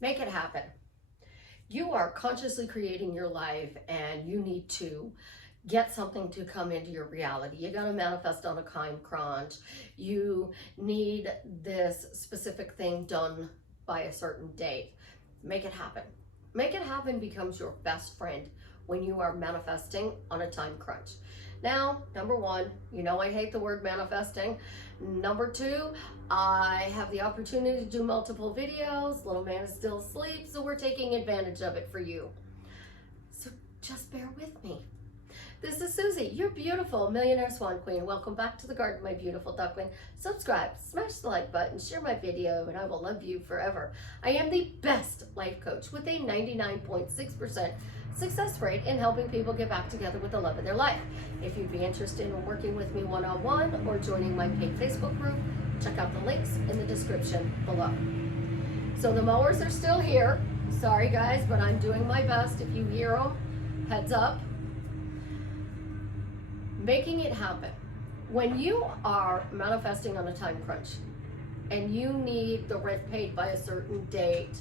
Make it happen. You are consciously creating your life and you need to get something to come into your reality. You got to manifest on a time crunch. You need this specific thing done by a certain date. Make it happen. Make it happen becomes your best friend when you are manifesting on a time crunch. Now, number one, you know I hate the word manifesting. Number two, I have the opportunity to do multiple videos. Little man is still asleep, so we're taking advantage of it for you. So just bear with me. This is Susie, your beautiful millionaire swan queen. Welcome back to the garden, my beautiful duckling. Subscribe, smash the like button, share my video, and I will love you forever. I am the best life coach with a 99.6% success rate in helping people get back together with the love of their life. If you'd be interested in working with me one-on-one or joining my paid Facebook group, check out the links in the description below. So the mowers are still here. Sorry guys, but I'm doing my best. If you hear them, heads up. Making it happen. When you are manifesting on a time crunch and you need the rent paid by a certain date,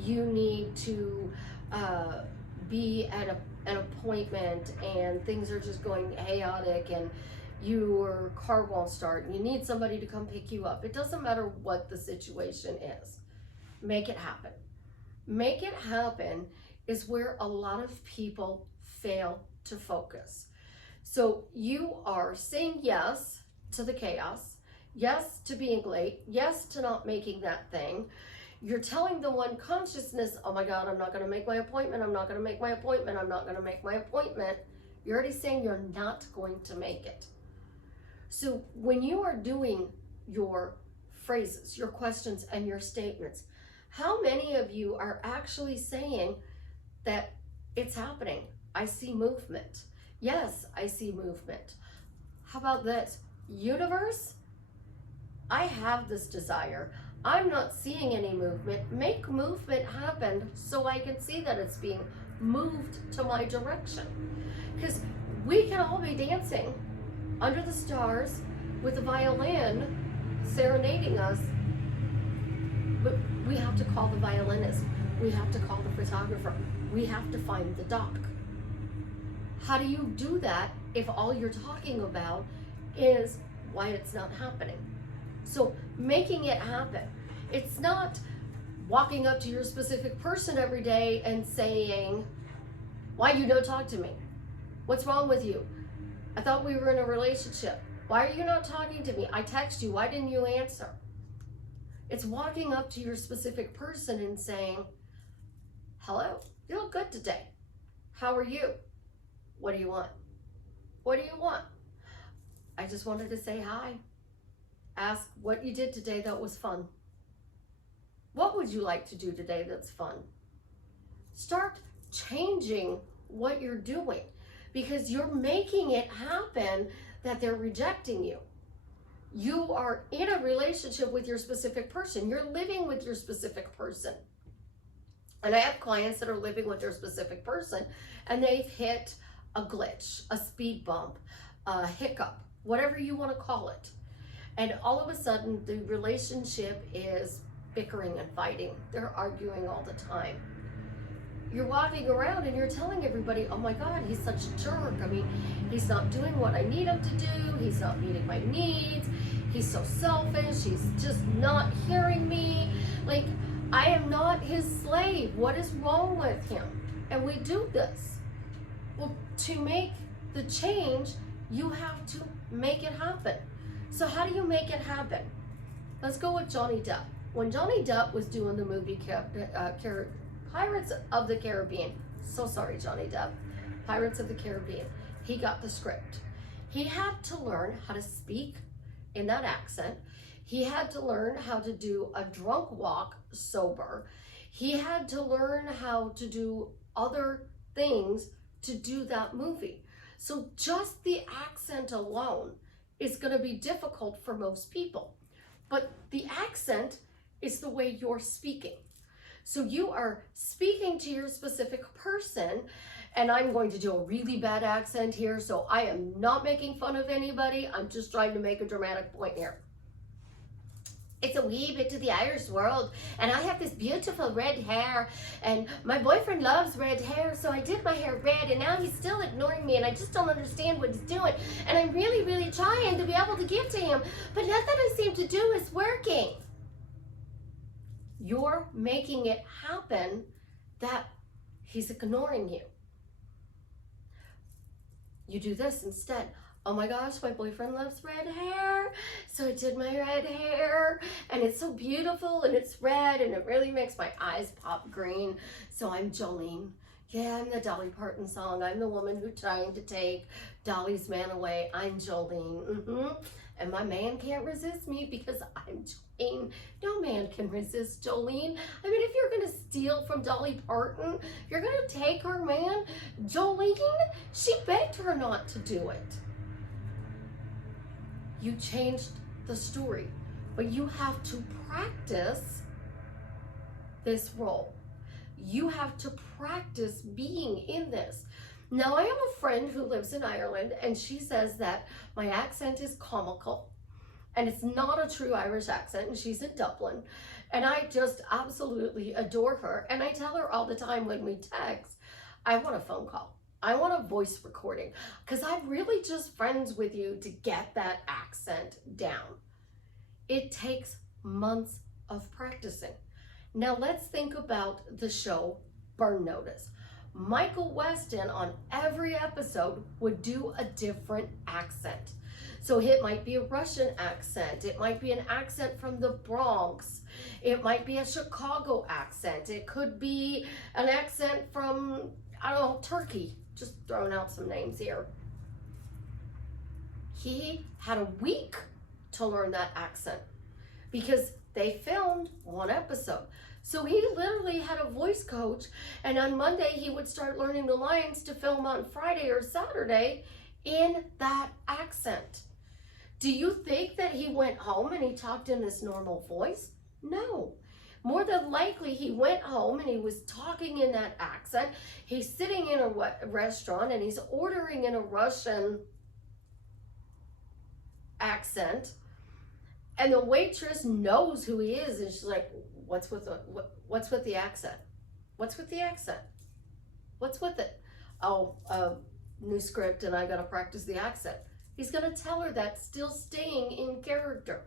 you need to be at an appointment and things are just going chaotic and your car won't start and you need somebody to come pick you up. It doesn't matter what the situation is. Make it happen. Make it happen is where a lot of people fail to focus. So you are saying yes to the chaos, yes to being late, yes to not making that thing. You're telling the one consciousness, oh my God, I'm not going to make my appointment. I'm not going to make my appointment. I'm not going to make my appointment. You're already saying you're not going to make it. So when you are doing your phrases, your questions, and your statements, how many of you are actually saying that it's happening? I see movement. Yes, I see movement. How about this? Universe, I have this desire. I'm not seeing any movement. Make movement happen so I can see that it's being moved to my direction. Because we can all be dancing under the stars with a violin serenading us, but we have to call the violinist. We have to call the photographer. We have to find the doc. How do you do that if all you're talking about is why it's not happening? So making it happen. It's not walking up to your specific person every day and saying, why you don't talk to me? What's wrong with you? I thought we were in a relationship. Why are you not talking to me? I text you, why didn't you answer? It's walking up to your specific person and saying, hello, you look good today. How are you? What do you want? What do you want? I just wanted to say hi. Ask what you did today that was fun. What would you like to do today that's fun? Start changing what you're doing because you're making it happen that they're rejecting you. You are in a relationship with your specific person. You're living with your specific person. And I have clients that are living with their specific person and they've hit a glitch, a speed bump, a hiccup, whatever you want to call it. And all of a sudden, the relationship is bickering and fighting. They're arguing all the time. You're walking around and you're telling everybody, oh my God, he's such a jerk. I mean, he's not doing what I need him to do. He's not meeting my needs. He's so selfish. He's just not hearing me. Like, I am not his slave. What is wrong with him? And we do this. Well, to make the change, you have to make it happen. So how do you make it happen? Let's go with Johnny Depp. When Johnny Depp was doing the movie Pirates of the Caribbean, so sorry, Johnny Depp, Pirates of the Caribbean, he got the script. He had to learn how to speak in that accent. He had to learn how to do a drunk walk sober. He had to learn how to do other things to do that movie. So just the accent alone is going to be difficult for most people. But the accent is the way you're speaking. So you are speaking to your specific person, and I'm going to do a really bad accent here, so I am not making fun of anybody. I'm just trying to make a dramatic point here. It's a wee bit to the Irish world, and I have this beautiful red hair, and my boyfriend loves red hair, so I did my hair red, and now he's still ignoring me, and I just don't understand what he's doing, and I'm really, really trying to be able to give to him, but nothing I seem to do is working. You're making it happen that he's ignoring you. You do this instead. Oh my gosh, my boyfriend loves red hair, so I did my red hair, and it's so beautiful, and it's red, and it really makes my eyes pop green, so I'm Jolene. Yeah, I'm the Dolly Parton song. I'm the woman who's trying to take Dolly's man away. I'm Jolene. And my man can't resist me because I'm Jolene. No man can resist Jolene. I mean, if you're going to steal from Dolly Parton, you're going to take her man. Jolene, she begged her not to do it. You changed the story, but you have to practice this role. You have to practice being in this. Now, I have a friend who lives in Ireland, and she says that my accent is comical, and it's not a true Irish accent, and she's in Dublin, and I just absolutely adore her, and I tell her all the time when we text, I want a phone call. I want a voice recording, because I'm really just friends with you to get that accent down. It takes months of practicing. Now let's think about the show Burn Notice. Michael Weston on every episode would do a different accent. So it might be a Russian accent, it might be an accent from the Bronx, it might be a Chicago accent, it could be an accent from, I don't know, Turkey. Just throwing out some names here. He had a week to learn that accent because they filmed one episode. So he literally had a voice coach, and on Monday he would start learning the lines to film on Friday or Saturday in that accent. Do you think that he went home and he talked in this normal voice? No. More than likely, he went home and he was talking in that accent. He's sitting in a restaurant and he's ordering in a Russian accent. And the waitress knows who he is. And she's like, what's with the accent? What's with the accent? What's with it? Oh, new script and I got to practice the accent. He's going to tell her that, still staying in character.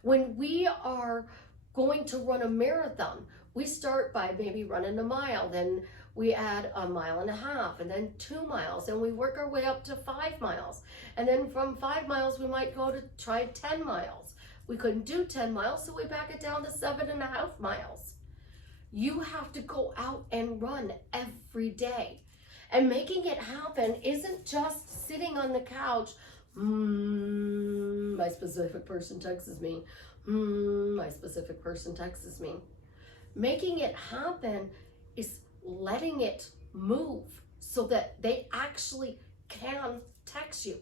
When we are going to run a marathon, we start by maybe running a mile, then we add a mile and a half, and then 2 miles, and we work our way up to 5 miles. And then from 5 miles, we might go to try 10 miles. We couldn't do 10 miles, so we back it down to 7.5 miles. You have to go out and run every day. And making it happen isn't just sitting on the couch, my specific person texts me, my specific person texts me. Making it happen is letting it move so that they actually can text you.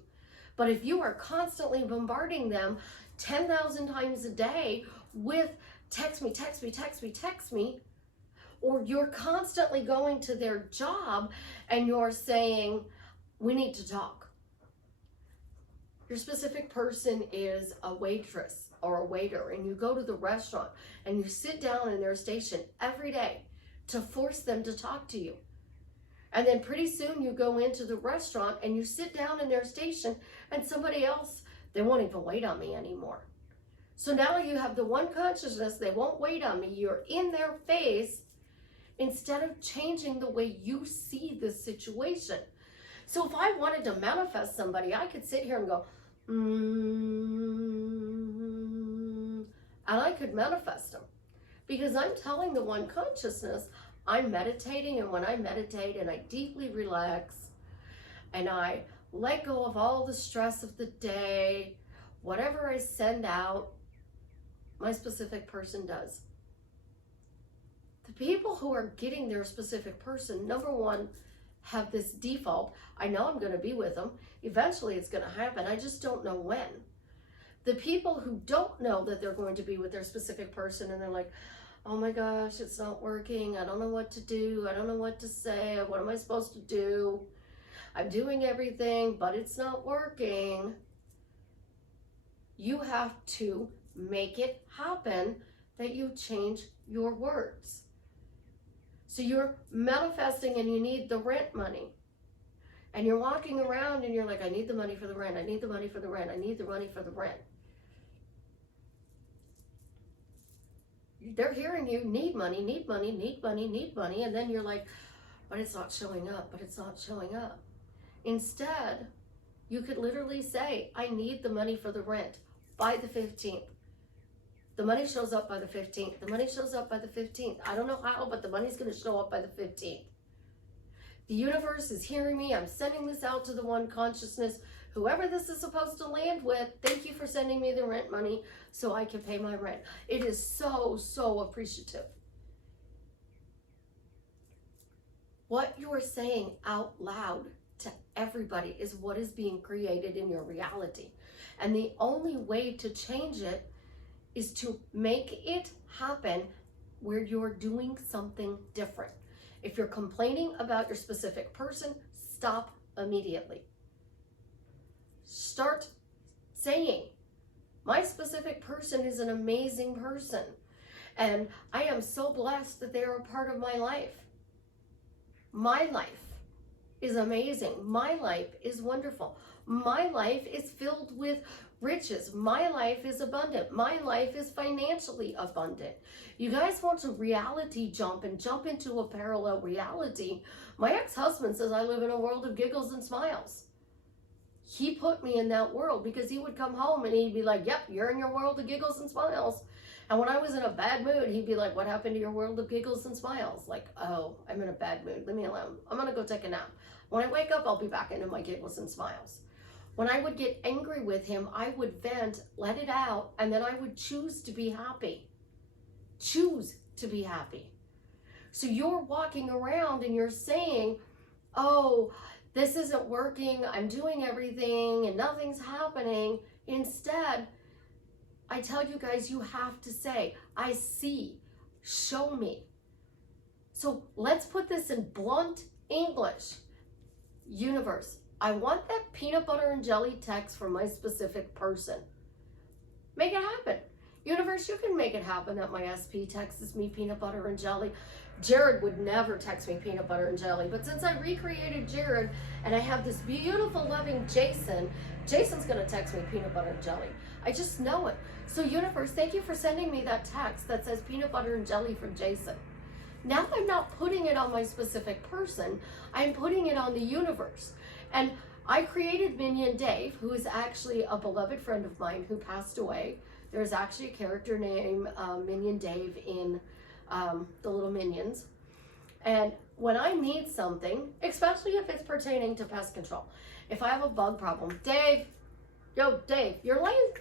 But if you are constantly bombarding them 10,000 times a day with text me, text me, text me, text me, or you're constantly going to their job and you're saying, we need to talk. Your specific person is a waitress or a waiter, and you go to the restaurant and you sit down in their station every day to force them to talk to you. And then pretty soon you go into the restaurant and you sit down in their station and somebody else, they won't even wait on me anymore. So now you have the one consciousness, they won't wait on me. You're in their face instead of changing the way you see the situation. So if I wanted to manifest somebody, I could sit here and go, and I could manifest them because I'm telling the one consciousness, I'm meditating, and when I meditate and I deeply relax and I let go of all the stress of the day, whatever I send out, my specific person does. The people who are getting their specific person, number one, have this default. I know I'm going to be with them. Eventually it's going to happen. I just don't know when. The people who don't know that they're going to be with their specific person and they're like, oh my gosh, it's not working. I don't know what to do. I don't know what to say. What am I supposed to do? I'm doing everything, but it's not working. You have to make it happen that you change your words. So you're manifesting and you need the rent money. And you're walking around and you're like, I need the money for the rent. I need the money for the rent. I need the money for the rent. They're hearing you need money, need money, need money, need money. And then you're like, but it's not showing up, but it's not showing up. Instead, you could literally say, I need the money for the rent by the 15th. The money shows up by the 15th. The money shows up by the 15th. I don't know how, but the money's going to show up by the 15th. The universe is hearing me. I'm sending this out to the one consciousness. Whoever this is supposed to land with, thank you for sending me the rent money so I can pay my rent. It is so, so appreciative. What you're saying out loud to everybody is what is being created in your reality. And the only way to change it is to make it happen where you're doing something different. If you're complaining about your specific person, stop immediately. Start saying, my specific person is an amazing person, and I am so blessed that they are a part of my life. My life is amazing. My life is wonderful. My life is filled with riches. My life is abundant. My life is financially abundant. You guys want to reality jump and jump into a parallel reality. My ex-husband says I live in a world of giggles and smiles. He put me in that world because he would come home and he'd be like, yep, you're in your world of giggles and smiles. And when I was in a bad mood, he'd be like, what happened to your world of giggles and smiles? Like, oh, I'm in a bad mood. Leave me alone. I'm going to go take a nap. When I wake up, I'll be back into my giggles and smiles. When I would get angry with him, I would vent, let it out, and then I would choose to be happy. Choose to be happy. So you're walking around and you're saying, oh, this isn't working. I'm doing everything and nothing's happening. Instead, I tell you guys, you have to say, I see, show me. So let's put this in blunt English. Universe, I want that peanut butter and jelly text from my specific person. Make it happen. Universe, you can make it happen that my SP texts me peanut butter and jelly. Jared would never text me peanut butter and jelly, but since I recreated Jared and I have this beautiful, loving Jason, Jason's going to text me peanut butter and jelly. I just know it. So universe, thank you for sending me that text that says peanut butter and jelly from Jason. Now I'm not putting it on my specific person, I'm putting it on the universe. And I created Minion Dave, who is actually a beloved friend of mine who passed away. There's actually a character named Minion Dave in the Little Minions. And when I need something, especially if it's pertaining to pest control, if I have a bug problem, Dave, you're laying,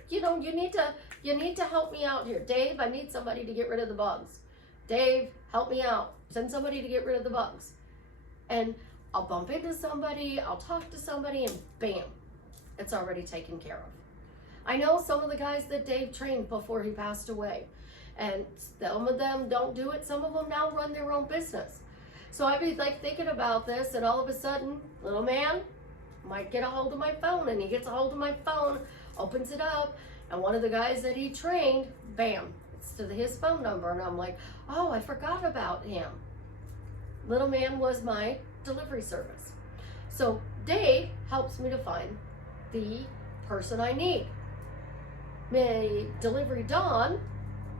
you need to help me out here. Dave, I need somebody to get rid of the bugs. Dave, help me out. Send somebody to get rid of the bugs. And I'll bump into somebody, I'll talk to somebody, and bam, it's already taken care of. I know some of the guys that Dave trained before he passed away, and some of them don't do it. Some of them now run their own business. So I'd be like thinking about this, and all of a sudden, little man might get a hold of my phone, and he gets a hold of my phone, opens it up, and one of the guys that he trained, bam, it's to his phone number, and I'm like, oh, I forgot about him. Little man was my delivery service. So Dave helps me to find the person I need. My delivery Dawn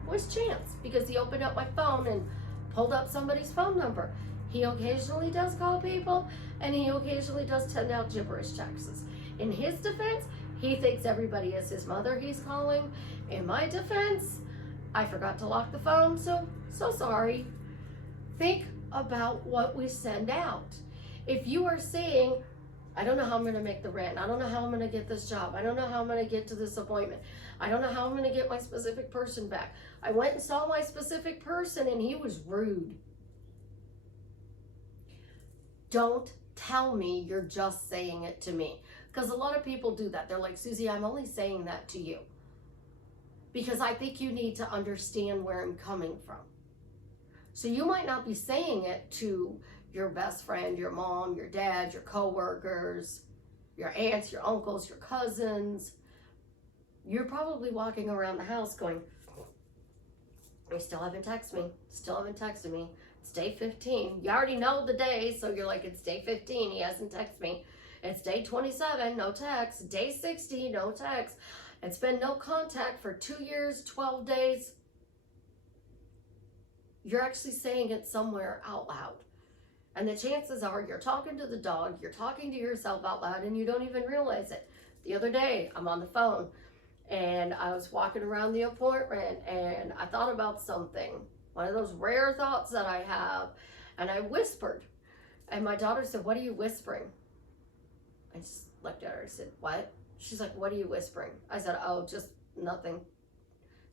was Chance, because he opened up my phone and pulled up somebody's phone number. He occasionally does call people, and he occasionally does send out gibberish texts. In his defense, he thinks everybody is his mother he's calling. In my defense, I forgot to lock the phone, so sorry. Think about what we send out. If you are saying, I don't know how I'm going to make the rent. I don't know how I'm going to get this job. I don't know how I'm going to get to this appointment. I don't know how I'm going to get my specific person back. I went and saw my specific person and he was rude. Don't tell me you're just saying it to me. Because a lot of people do that. They're like, Susie, I'm only saying that to you because I think you need to understand where I'm coming from. So you might not be saying it to your best friend, your mom, your dad, your coworkers, your aunts, your uncles, your cousins. You're probably walking around the house going, "You still haven't texted me, still haven't texted me. It's day 15. You already know the day, so you're like, it's day 15, he hasn't texted me. It's day 27, no text. Day 60, no text. It's been no contact for 2 years, 12 days. You're actually saying it somewhere out loud. And the chances are you're talking to the dog, you're talking to yourself out loud, and you don't even realize it. The other day, I'm on the phone, and I was walking around the apartment, and I thought about something, one of those rare thoughts that I have, and I whispered. And my daughter said, "What are you whispering?" I just looked at her and said, "What?" She's like, "What are you whispering?" I said, "Oh, just nothing.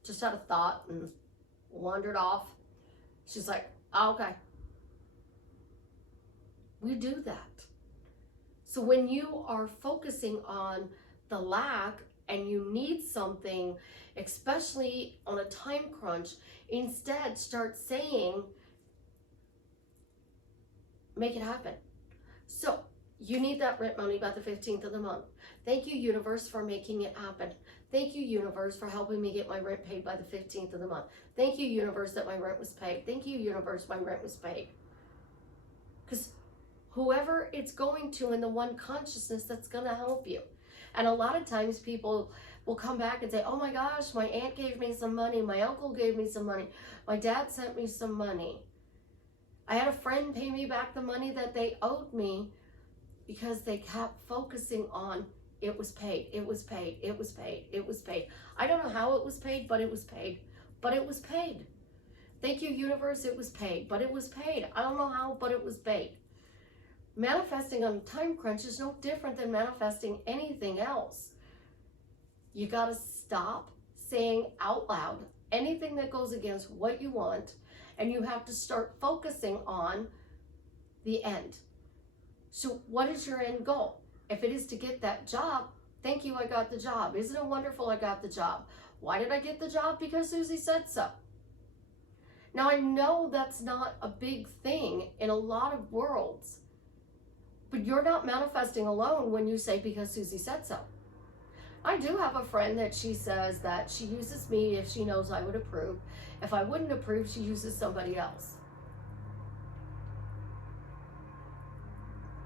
Just had a thought and wandered off." She's like, "Oh, okay." We do that. So when you are focusing on the lack and you need something, especially on a time crunch, instead start saying, make it happen. So you need that rent money by the 15th of the month. Thank you, universe, for making it happen. Thank you, universe, for helping me get my rent paid by the 15th of the month. Thank you, universe, that my rent was paid. Thank you, universe, my rent was paid. Because whoever it's going to in the one consciousness that's going to help you. And a lot of times people will come back and say, "Oh my gosh, my aunt gave me some money. My uncle gave me some money. My dad sent me some money. I had a friend pay me back the money that they owed me," because they kept focusing on it was paid, it was paid, it was paid, it was paid. I don't know how it was paid, but it was paid. But it was paid. Thank you, universe, it was paid. But it was paid. I don't know how, but it was paid. Manifesting on a time crunch is no different than manifesting anything else. You got to stop saying out loud anything that goes against what you want, and you have to start focusing on the end. So what is your end goal? If it is to get that job, thank you, I got the job. Isn't it wonderful I got the job? Why did I get the job? Because Susie said so. Now I know that's not a big thing in a lot of worlds, but you're not manifesting alone when you say because Susie said so. I do have a friend that she says that she uses me if she knows I would approve. If I wouldn't approve, she uses somebody else.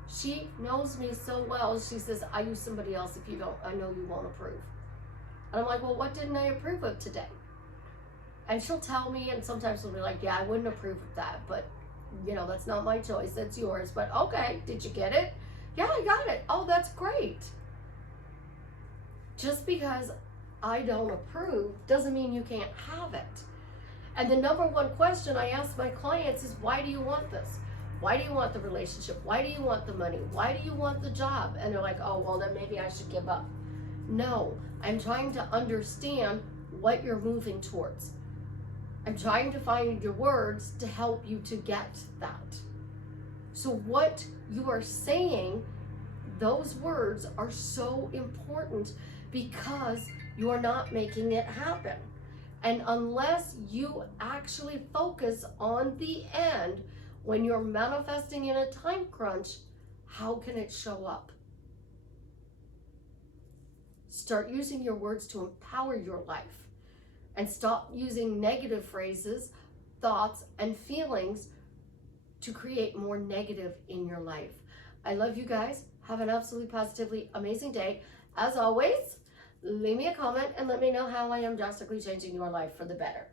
She knows me so well, she says, "I use somebody else if you don't, I know you won't approve." And I'm like, "Well, what didn't I approve of today?" And she'll tell me, and sometimes she'll be like, "Yeah, I wouldn't approve of that, but you know, that's not my choice, that's yours. But okay, did you get it?" "Yeah, I got it." "Oh, that's great." Just because I don't approve doesn't mean you can't have it. And the number one question I ask my clients is, why do you want this? Why do you want the relationship? Why do you want the money? Why do you want the job? And they're like, "Oh, well, then maybe I should give up." No, I'm trying to understand what you're moving towards. I'm trying to find your words to help you to get that. So what you are saying, those words are so important because you're not making it happen. And unless you actually focus on the end when you're manifesting in a time crunch, how can it show up? Start using your words to empower your life. And stop using negative phrases, thoughts, and feelings to create more negative in your life. I love you guys. Have an absolutely positively amazing day. As always, leave me a comment and let me know how I am drastically changing your life for the better.